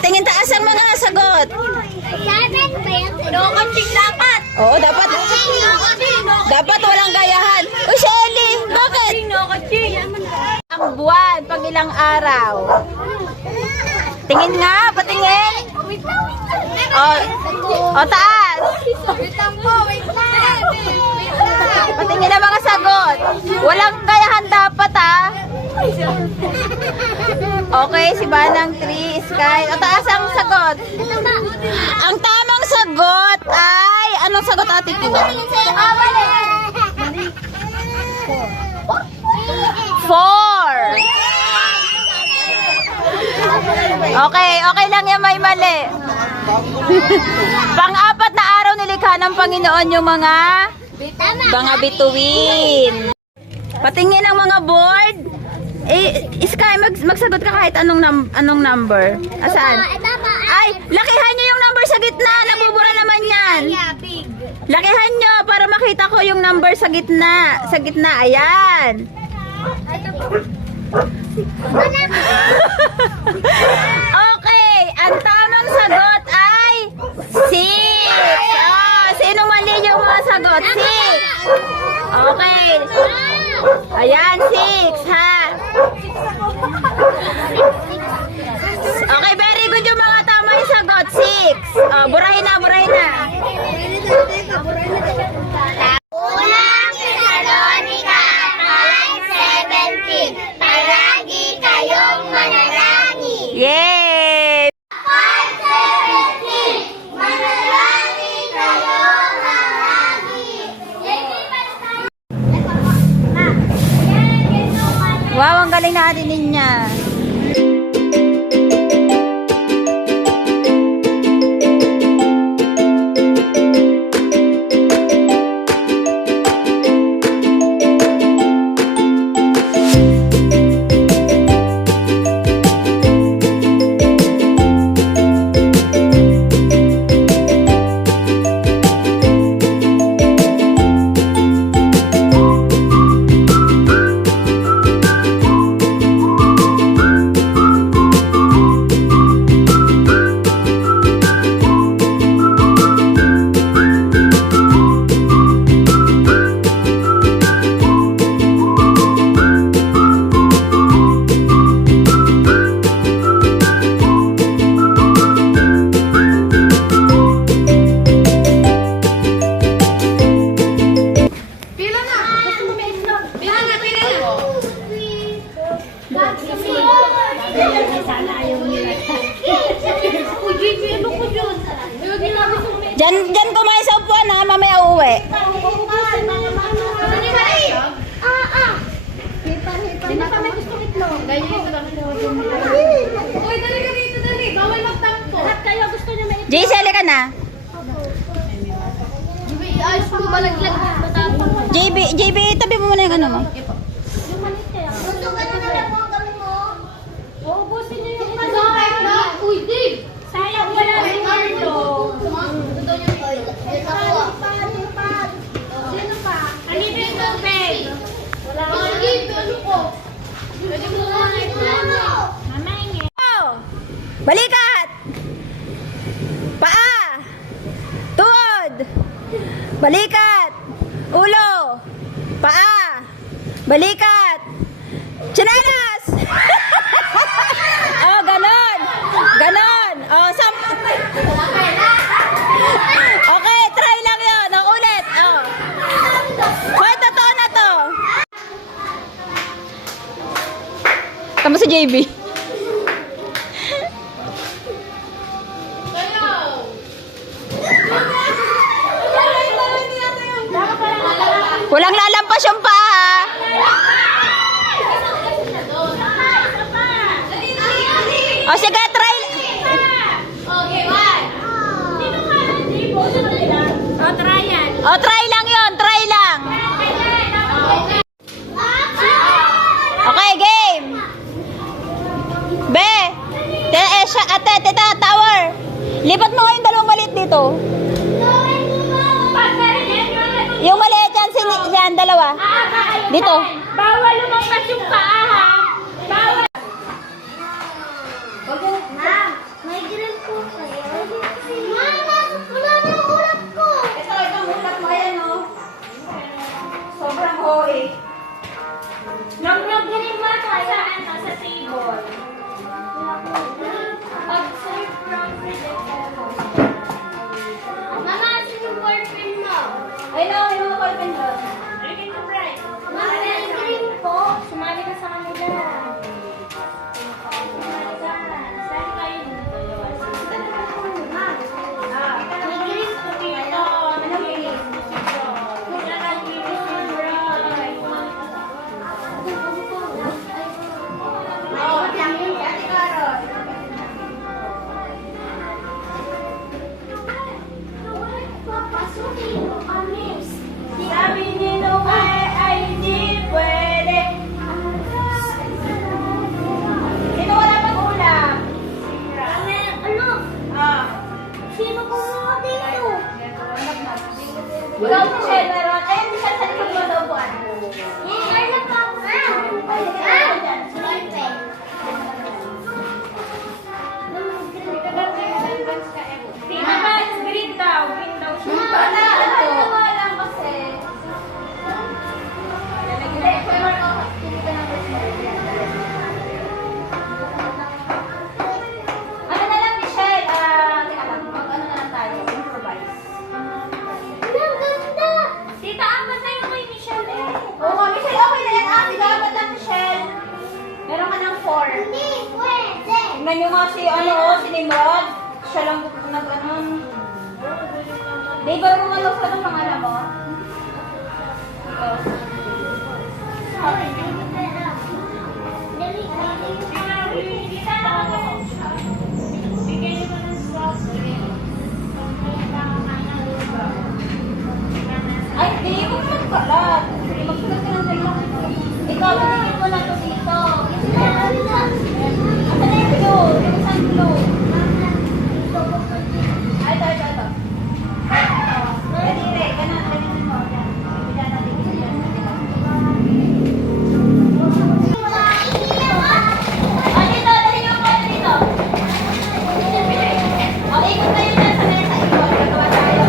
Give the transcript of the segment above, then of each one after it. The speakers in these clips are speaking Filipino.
Patingin taas ang mga sagot. Kinokaching dapat. Oo, dapat. Dapat walang gayahan. Uy, si Ellie, bakit? Kinokaching. Ang buwan, pag ilang araw. Tingin nga, patingin. O, taas. Wait lang po, wait lang. Patingin ang mga sagot. Walang gayahan dapat, ha? Okay, si Banang 3, Sky. O, taas ang sagot. Ang tamang sagot ay... Anong sagot, Ate Q? 4. Okay lang yan, may mali. Pang-apat na araw nilikha ng Panginoon yung mga bituin. Patingin ang mga board. Sky, magsagot ka kahit anong number. Asaan? Ay, lakihan nyo yung number sa gitna. Nabubura naman yan. Lakihan nyo para makita ko yung number sa gitna. Sa gitna, ayan. Okay, ang tamang sagot ay 6. Sinong mali yung mga sagot? 6. Okay. Ayan, 6, ha? Okay, very good yung mga tama yung sagot. 6. Burahin na, burahin na. Unang Tesalonica 5:17. Palagi kayong manalangin. Yay! 5:17. Manalangin kayong manalangin. Wow, ang galing na atin niya. Diyan kumain sa upuan, ha? Mamaya uuwi. Sino pa may gusto itlog? Uy, dali ka dito, dali. Bawal magtampo. Lahat kayo gusto nyo may itlog. JC, ka na. Ayos mo balaglag. Matapos. JB, tabi mo muna yung ano mo. Yung malit kaya. Gusto ka na naman mo ang kami mo? Oo, busin nyo yung itlog. Uy, Dave! Sayang wala rin Arlo. Gusto nyo may itlog. Sino pa? Halito yung tubig. Wala ka. Halito, ano ko? Pwede mo nga na itlog. Mamay. Balikat! Paa! Tuhod! Balikat! Ulo! Paa! Balikat! Tsinelas! Oh, ganon! Ganon! Oh, okay, try lang yun. Oh, ulit. Oh. Hoy, totoo na to. Tama si JB. Walang lalampas yung paa. O sige, try. Okay, one. O try lang yun, try lang. Okay, game. Be, ate, tita, tower. Lipat mo nga yung dalawang maliit dito. Yung maliit yan, yan, dalawa. Dito. Bawal lumampas yung paa, ha? Bawal. Ma'am, may Ayun na, may mga ballpen doon. Mami, green po. Sumali ka sa kanila. Sumali ka. Sali kayo dito. May green po dito. Ano green? Wala lang green. Right. Oo, Ate Carol. Sabi ni Noe ay di pwede. Sino wala pang ulam? Ano? Ah. Sino kumuha dito? Ikaw, Michelle, meron. Ayun, Michelle, sa likod mo daw buwan. Ano pa? Tita Vans, green daw. Green daw siya. Wala, wala kasi. Hindi, favor ko. Ano na lang, Michelle? Teka lang, mag-ano na lang tayo. Improvise. Tita, apat na yung kay Michelle eh. Oo, Michelle, okay na yan. Ate, dapat lang, Michelle. Meron ka ng 4. Hindi, pwede. Tingnan nyo nga si, si Nimrod. Siya lang nag-ano. Di ba mo maluksa ng pangalan mo? Ikaw. Tita, bigay mo ng soft drink. Ay, di mo magkalat. Di magkalat ka ng dalawa. Ikaw, bigyan mo na to dito. Asa na yung blue? Yung isang blue. Ay, ito. Dali, ganun mo. Yan. Bigyan natin isa dyan. Dito, dali nyo ako dito. Ikot tayo dyan sa mesa. Ikot, gagawa tayo.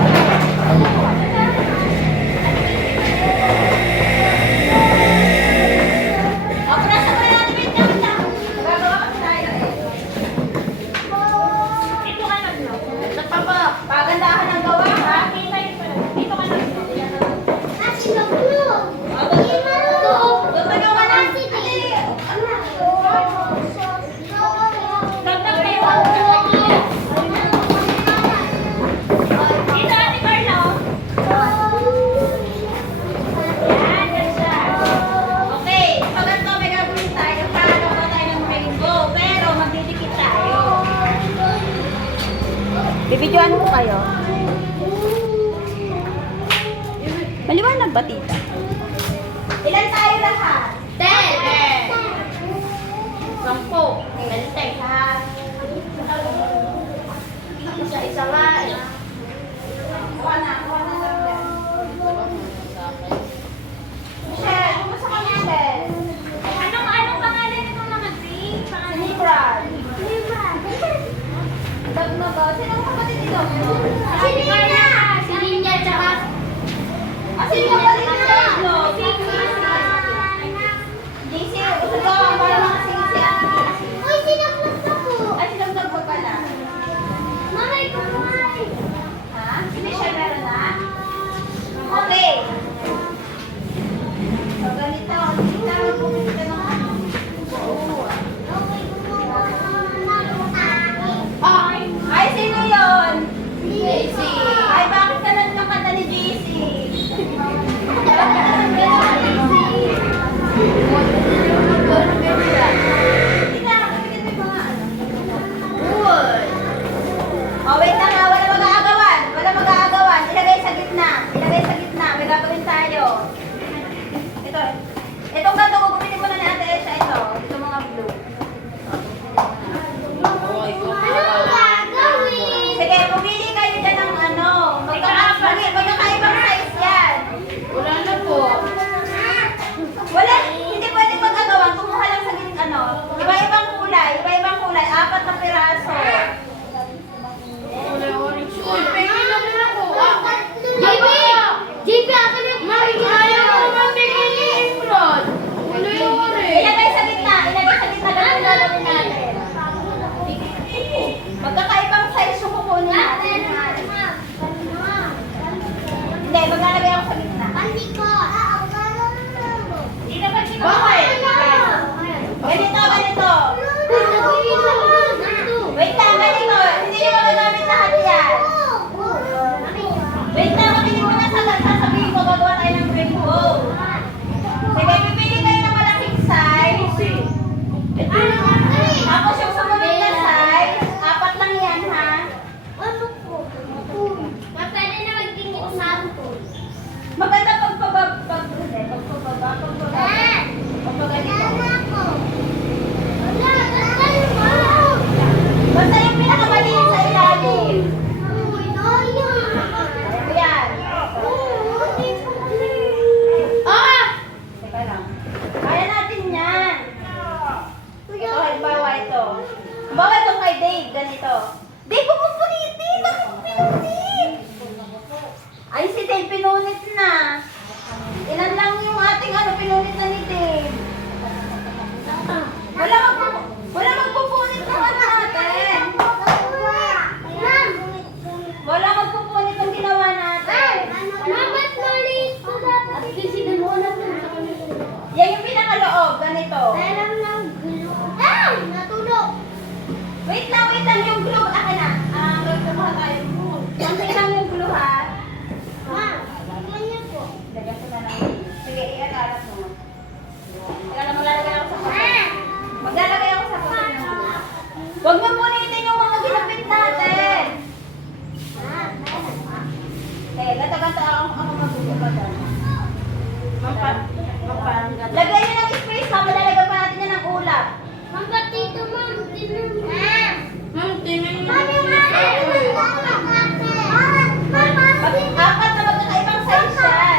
Purasan mo na natin, wait lang. Gagawa kasi tayo Dito ka na, Blo. Pagandahan ang gawa, ha? Dito ka na, Blo. Doon ka gawa na. Dagdag kayo. Dito, Ate Carlo. Yan, yan siya. Okay, so ganito may gagawin tayo. Kagawa tayo ng rainbow, pero magdidikit tayo. Bibidyoan ko kayo. Maliwanag ba, tita? Ilan tayo lahat? 10! 10. 20. Ha? Isa-isa nga. Kuha na lang yan. Michelle, kumusta ka, Michelle? Anong pangalan nitong mga drink? Pangalan? Sinibran. Dag na ba? Sino ang kapatid nito? Si Nina! Si Nina, tsaka... Sino ang kapatid nito? JC, usag ka. Para makasingit si Ate JC. Uy, sinaklas ako! Ay, sinagdag mo pala. Mamay, kumay! Ha? Si Michelle meron na? Okay. So, ganito. Tita, mag-bumili ka ng ano. Ay, sino yun? JC. Ay, bakit ka nandang kanta ni JC? Ganito. Wait lang, ganito. Hindi nyo magagamit lahat yan. Wait lang, makinig mo na sasabihin ko. Gagawa tayo ng rainbow. Sige, pipili kayo ng malaking size. Tapos yung sumunod na size, 4 lang yan, ha? Maganda pagpababa. Basta yung pinakamaliit sa ilalim. Ayan. Teka lang. Kaya natin yan. Ito, halimbawa ito. Halimbawa ito kay Dave, ganito. Dave, pupunitin! Bakit pinunit? Ay, si Dave pinunit na. Ilan lang yung ating pinunit na ni Dave. Wala magpupunit ng natin. Wala magpupunit ng ginawa natin. Yan yung pinakaloob, ganito. Wait lang yung glue. Akin na. Kumuha tayo. Konti lang yung glue, ha? Lagyan ko na lang. Sige, i-aral mo. Teka lang, maglalagay ako sa kapatid. Maglalagay ako sa kapatid ng glue. Huwag mo punitin yung mga ginapit natin. Okay, gata-gata ako magbubukadan. Lagay nyo ng space, ha? Malalagay pa natin yan ng ulap. Apat na magkakaibang size yan.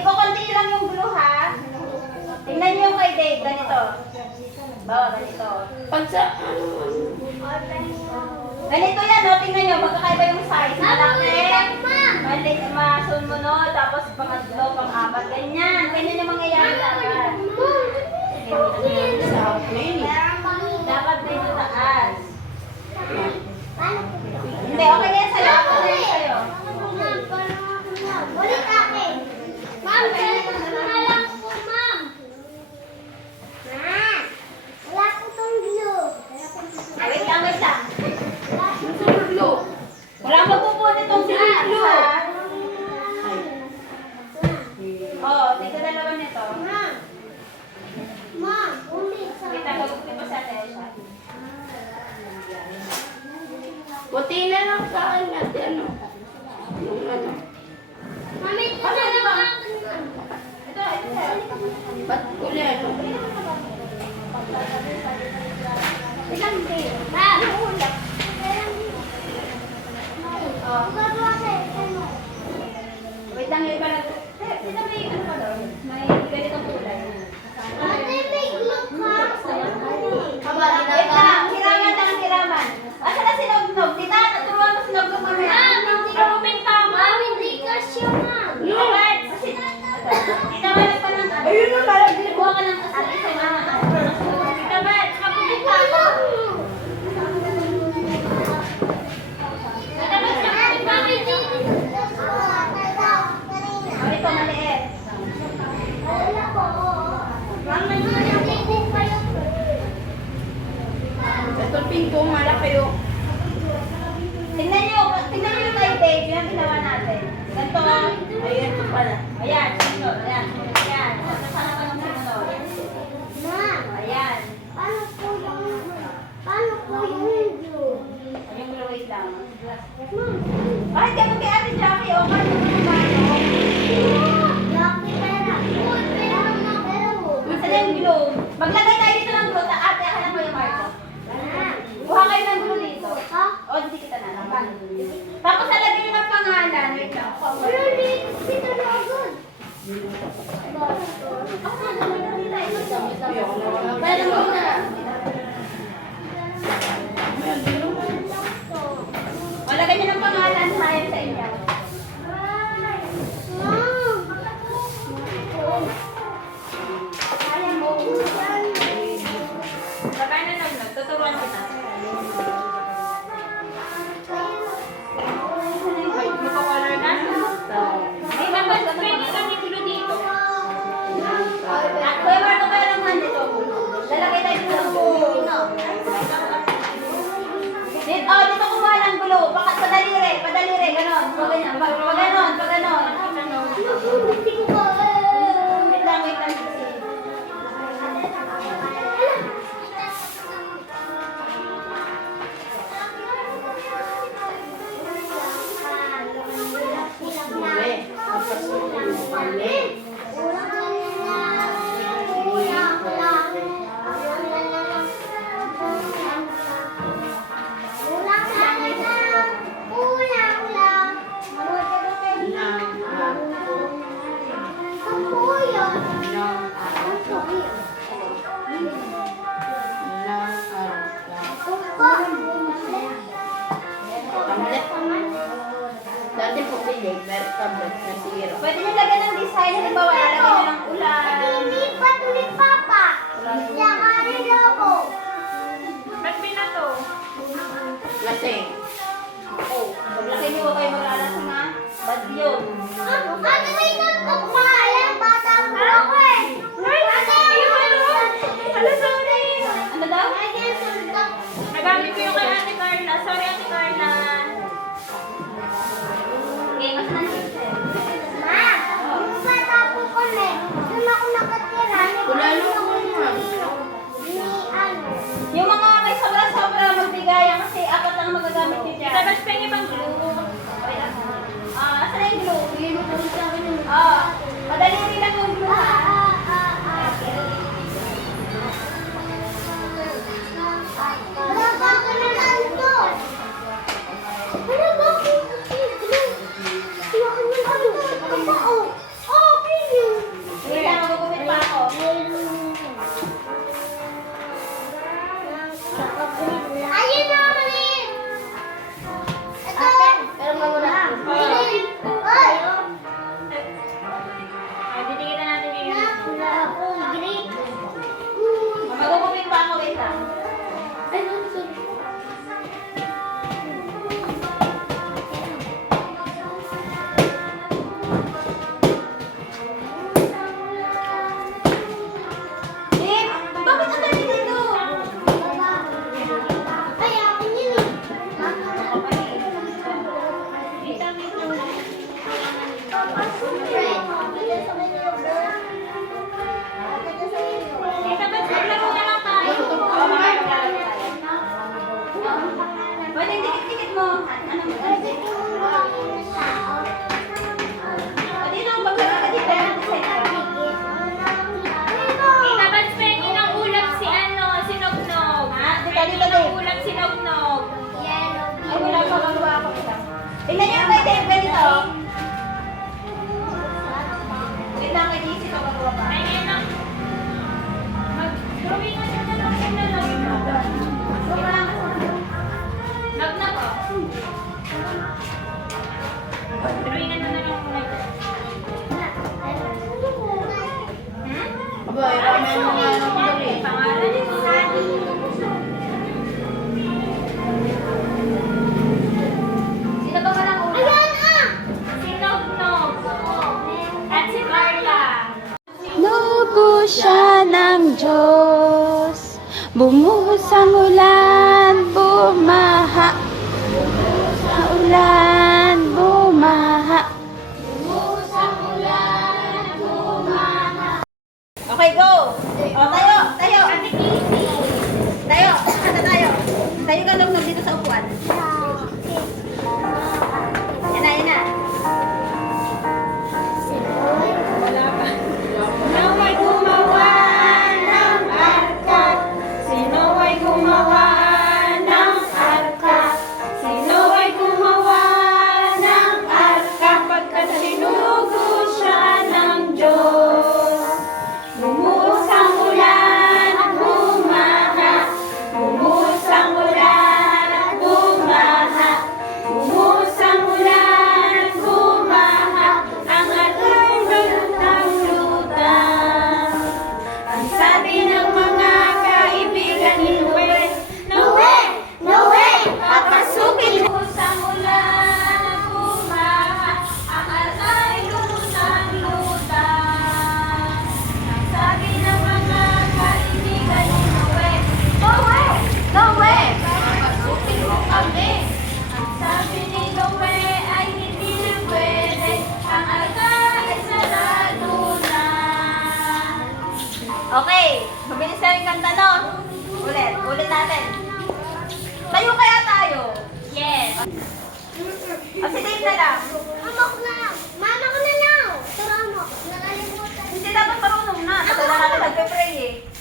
Konti lang yung glue, ha? Tingnan nyo yung kay Dave, ganito. Bawa, ganito. Ganito yan, no? Tingnan nyo, magkakaiba yung size. Malaki, maliit, masunod, tapos pangatlo, pang-apat, ganyan. Ganyan yung mangyayari dapat. Dapat din sa taas. Hindi, okay na yan sa'yo. Okay na yan sa'yo. Wait lang. Wala magpupunit itong glue, ha? Oo, tika dalawa nito. Kita, magpupunit pa sa Tesha. Buti na lang sa kanya, ano? Yung ano? Ito, sa'yo. Ba't uli ano? Ilang din? Wait lang, yung iba lang. Sino may ano pa doon? May ganitong kulay. Wait lang, hiraman. Asa na si Nognog? Tita, naturuan mo si Nognog mamaya. Tita, malag pa ng ano? Ayun na, parang Buha ka ng kasi sa mga Tita, malag, kapupin pa ako. Ito, maliit. ito pinto, malaki yung. Tingnan nyo yung kay Dave, yung ginawa natin. Ganito ka. Ayan, ito pala. Ayan, sunod. Ayan. Sana ka nung sumunod. Ayan. Yung wait lang. Bakit ganun kay Ate Jackie? O, kahit yung Saan yung glue? Maglagay tayo dito ng glue. Ate, hanap mo yung Marco. Kuha kayo ng glue dito. O, hindi kita na lang. Tapos alagay nyo ng pangalan. Wait lang. Pero muna. O, lagay nyo ng pangalan. Sayang sa inyo. Sayang mo. tuturuan kita. Magko-color na? Ay, dapat pwede kami glue dito. Kuya Marco, kaya naman dito. Lalagay tayo dito ng glue. Dito kumuha ng glue. Padalire, ganon. Pag ganon. Wait lang. Mali. Mali. Dati po bilig, pero tablet na sira. Pwede nyo lagyan ng design. Halimbawa, lalagyan nyo ng ulan. Ba't binato? Lasing. Paglaki nyo, huwag kayo maglalasang ha. Bad yun. Ano daw? Nagamit ko yung kay Ate Carla. Sorry, Ate Carla. Okay, mas nandiyan. Yung mga may sobra-sobra magbigayan kasi apat lang magagamit nyo dyan. Tapos pengi bang glue? Asan na yung glue? Madali rin lang yung glue ha. Wait lang, magugupit pa ako. Ayun na, maliit! Ito! Pero mawala. Ay! Ay, titignan natin ngayon. Magugupit pa ako, wait lang. Dip, bakit ang dami dito? Ay, akin yun eh. Tita, ba't maglaro na lang tayo? Pwede dikit-dikit mo. Ano mo? Dito, paglaro ka dito. Tita, ba't pengi ng ulap si si Nognog? Dito, Pengi dito, ng dito. ulap si Nognog. Ay, wala pa. Magawa ako kita. Ilan yung kay Dave ganito? Wait lang, kay JC ito magawa pa. Pengi ng... Mag-drawing na siya na lang yung Nognog. Nognog, oh. Drawing na lang yung Nognog. Aba, may mga Pangalan ni Sunny. Sino ba ka lang una? Si Nognog. At si Carla. Nubo siya ng Diyos, bumuhos ang ulan, bumaha. Sa ulan, bumaha. Okay, go! O, tayo! Tayo! Kanta tayo! Tayo ka lang dito sa upuan. Yan na. Sino ay gumawa ng arkat? Sino ay gumawa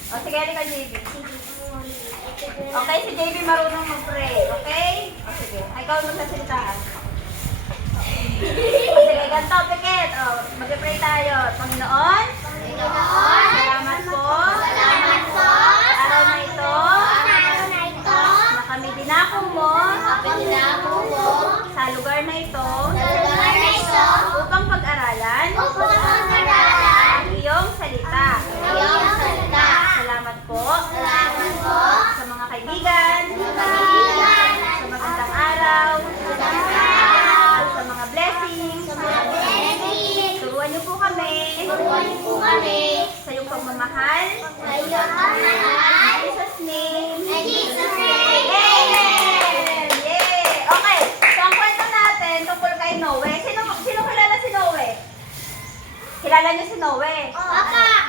O sige, halika JB. Okay, si JB marunong mag-pray. Okay? O sige, ikaw magsasalita. O sige, ganito, pikit. O, mag-pray tayo. Panginoon, salamat po. Sa araw na ito, na kami dinako mo sa lugar na ito upang pag-aralan ang iyong salita. Salamat po sa mga kaibigan, sa magandang araw, sa mga blessings. Turuan niyo po kami sa iyong pagmamahal. In Jesus' name. Amen! Yay! Okay, so ang kwento natin tungkol kay Noe. Sino kilala si Noe? Kilala niyo si Noe?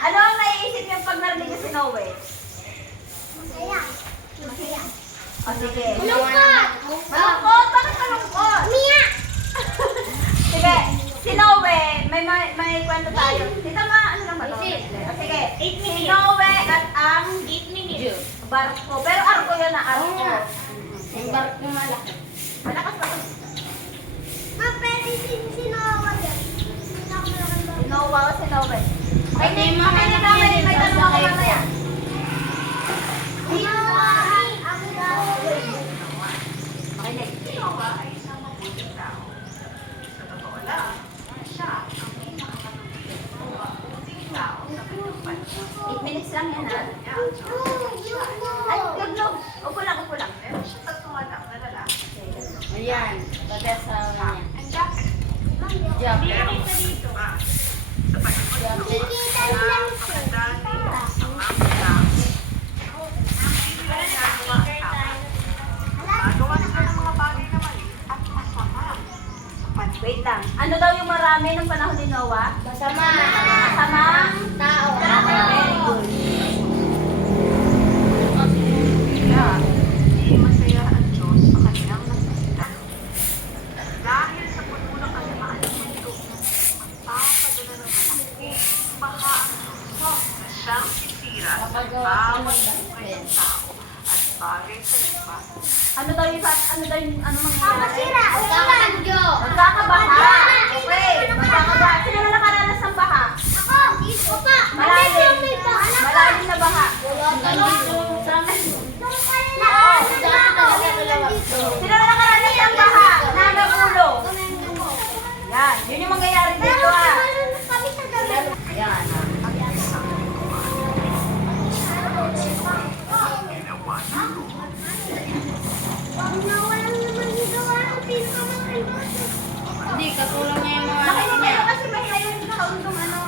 Ano ang naiisip niyo pag narinig niyo si Noe? O sige. Malungkot? Bakit malungkot? Sige, si Noe, may kwento tayo. Dito ma, ano lang ba ito? O sige, si Noe at ang barko. Pero arko yun na arko. Yung barko malaki. Malakas ba? Si Noah o si Noe? May tanong ako mamaya. Okay, next. Si Noah ay isang mabuting tao. Sa totoo lang, siya ang pinakamabuting tao sa pinagpan. 8 minutes lang yan, ha? Ay, gaglaw. Upo lang. Pero siya tatlong anak na lalaki. Ayan, pag-asawa niya. Ang dapit. Job. Nakita dito. Sa pagkakot. Wait lang. Ano daw yung marami ng panahon ni Noah? Masamang Tao. Very good. Masaya ang Diyos sa kanilang nakikita. Dahil sa puno ng kasamaan ng mundo, magpapadala ng malaking baha ang Diyos na siyang sisira sa bawat buhay ng tao at bagay sa lupa. Ano daw yung mangyayari? Magkakabagyo. Magkakabaha. Okay. Magkakabaha. Sino na nakaranas ng baha? Malalim. Malalim na baha. Sino na nakaranas ng baha? Hanggang ulo. Yan. Yun yung mangyayari dito, ha. Yan. Hindi, katulong niya yung mga Nakinig kayo kasi mahina yung nakaundong ano.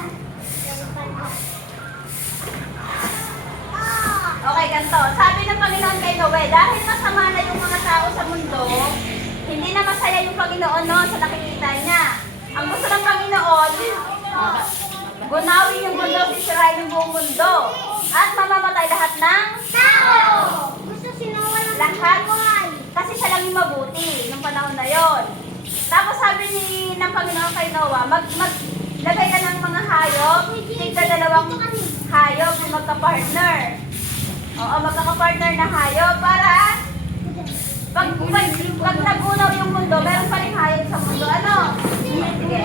Okay, ganito. Sabi ng Panginoon kay Noe, dahil masama na yung mga tao sa mundo, hindi na masaya yung Panginoon no, sa nakikita niya. Ang gusto ng Panginoon, gunawin yung mundo, sisirain yung buong mundo, at mamamatay lahat ng lahat. Kasi siya lang yung mabuti nung panahon na yon. Tapos sabi ng Panginoon kay Noah, maglagay ka ng mga hayop, tigda dalawang hayop yung magka-partner. Oo, magkaka-partner na hayop para pag nag-unaw yung mundo, meron pa rin hayop sa mundo. Ano? Sige.